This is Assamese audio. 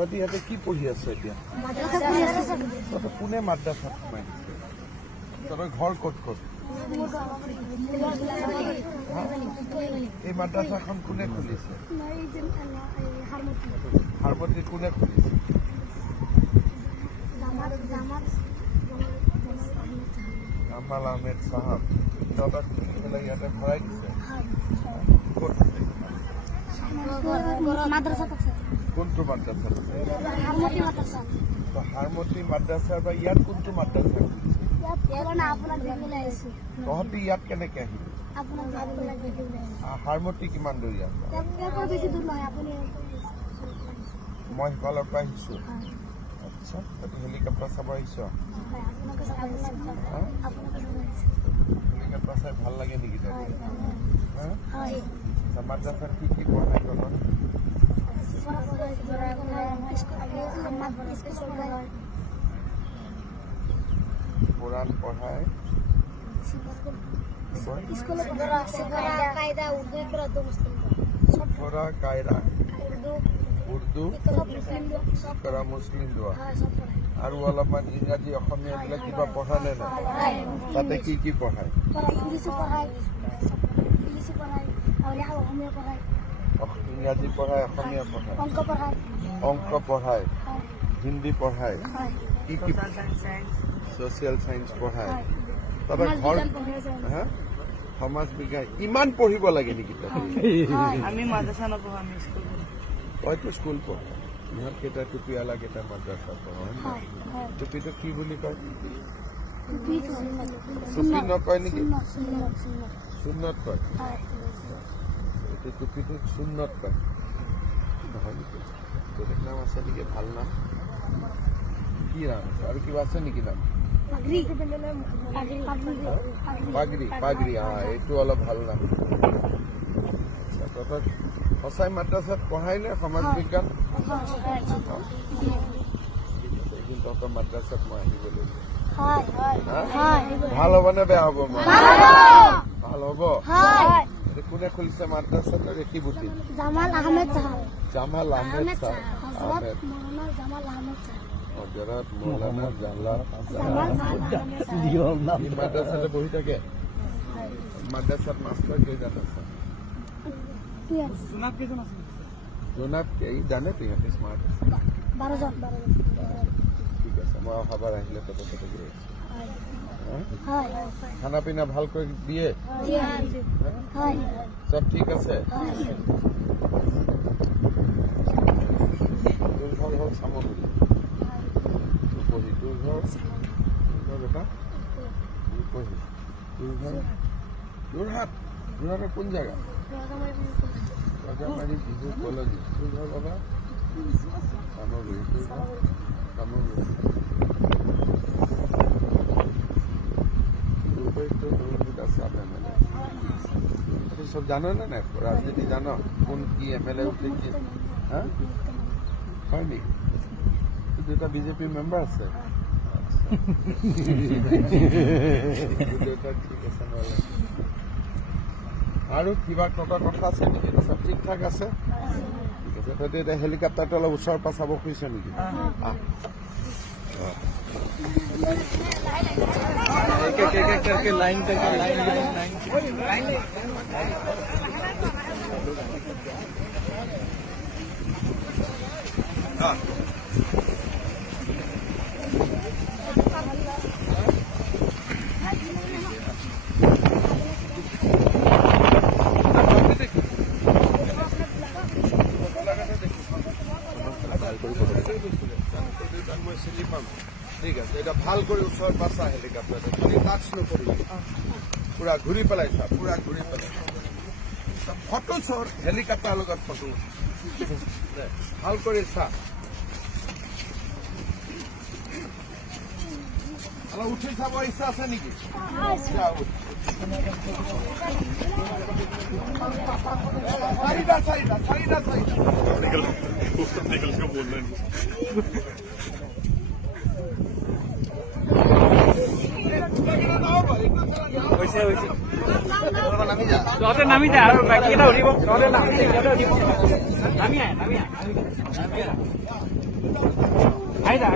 তহঁতি ইয়াতে কি পঢ়ি আছ এতিয়া? তহঁতে কোনে মাদ্ৰাছাত সোমাই দিছে? তহঁতৰ ঘৰ ক'ত ক'ত? এই মাদ্ৰাছাখন কোনে খুলিছে? হাৰমতি কোনে খুলিছে? জামাল আহমেদ চাহাব। তহঁতক খুলি পেলাই ইয়াতে ভৰাই দিছে? ক'ত? কোনটো মাদ্ৰাছাত? হাৰমতি মাদ্ৰাছা বা ইয়াত কোনটো মাদ্ৰাছা? তহঁতি ইয়াত কেনেকে আহিবি? হাৰমতি কিমান দূৰ ইয়াত? মই সিফালৰ পৰা আহিছো। আচ্ছা, তহঁতি হেলিকপ্টাৰ চাব আহিছ? হেলিকপ্টাৰ চাই ভাল লাগে নেকি তহঁতি? মাদ্ৰাছাত কি কি পঢ়াই তহঁতক? কোরআন পড়ায়, উর্দু, করা মুসলিম দোয়া আর অলপমান ইংরাজী অসমীয়া বিলাক কিবা পঢ়ায় নে নাই? তাতে কি কি পঢ়ায়? ইংৰাজী পঢ়ায়, অসমীয়া পঢ়ায়, অংক পঢ়ায়, হিন্দী পঢ়ায়, কি কি সোশিয়াল সায়েন্স পঢ়ায়? তবে ঘৰ সমাজ বিজ্ঞান ইমান পঢ়িব লাগে নেকি? আমি মাদ্ৰাসা নপঢ়ো, আমি স্কুল পঢ়ো। তইতো স্কুল পঢ়, ইহঁত কেইটা টুপিৱালা কেইটা মাদ্ৰাছা পঢ়। টুপিটো কি বুলি কয়? টুপি নকয় নেকি? সুন্নত কয়। এইটো টুপিটো সুন্নত কয় নহয় নেকি? বেলেগ নাম আছে নেকি? ভাল নাম কি নাম আছে? আৰু কিবা আছে নেকি নাম? পাগৰি। পাগৰি, এইটো অলপ ভাল নাম। তহঁতক সঁচাই মাদ্ৰাছাত পঢ়াই নে সমাজ বিজ্ঞান? এদিন তহঁতৰ মাদ্ৰাছাত মই আহিব লাগিব। ভাল হ'ব নে বেয়া হ'ব? ভাল হ'ব। কোনে খুলিছে মাদ্ৰাছাটো? ৰেখিবুটি জামাল আহমেদ চাহাব। হজরত মৌলানা মাদ্রাসাতে বহি থাকে। মাদ্রাসাত মাস্টার কেইজন আছে? জোনাব এই জানে তো ইহঁতে স্মার্ট আছে। 12 জন। ঠিক আছে, মই অহাবাৰ আহিলে তহঁতৰ তাতে গৈ আছো। খানা পিনা ভালকৈ দিয়ে? সব ঠিক আছে? তোৰ ঘৰ হ'ল চামগুৰি। তোৰ ঘৰ বেটা যোৰহাট। যোৰহাটৰ কোন জেগা? ৰজামাৰী বিহু কলনী। তোৰ ঘৰ বাবা? চামগুৰি। তোৰ ঘৰ? চামগুৰি। সব জানো না না রাজনীতি জানো? কোন কি এমএলএ উঠে কি হয় নেকি? দুটা বিজেপি মেম্বার আছে। আৰু কিবা কথা আছে নেকি? সব ঠিক ঠাক আছে? ঠিক আছে, তহঁতি এতিয়া হেলিকপ্টাৰটো অলপ ওচৰৰ পৰা চাব খুজিছ নেকি? ঠিক আছে, এটা ভাল কৰে ওচৰ পাছা হেলিকপ্টাৰ টাচ নকৰিবি, পুৰা ঘূৰি পেলাই চা, পুৰা ঘূৰি পেলাই ফটো চৰ হেলিকপ্টাৰ লগত ফটো ভাল কৰি চা। অলপ উঠি চাব ইচ্ছা আছে নেকি? চাৰিটা তহঁতে নামি যা আৰু বাকী কেইটা উঠিব তহঁতে নামি যা সিহঁতে উঠিব নামি আহ আহি যা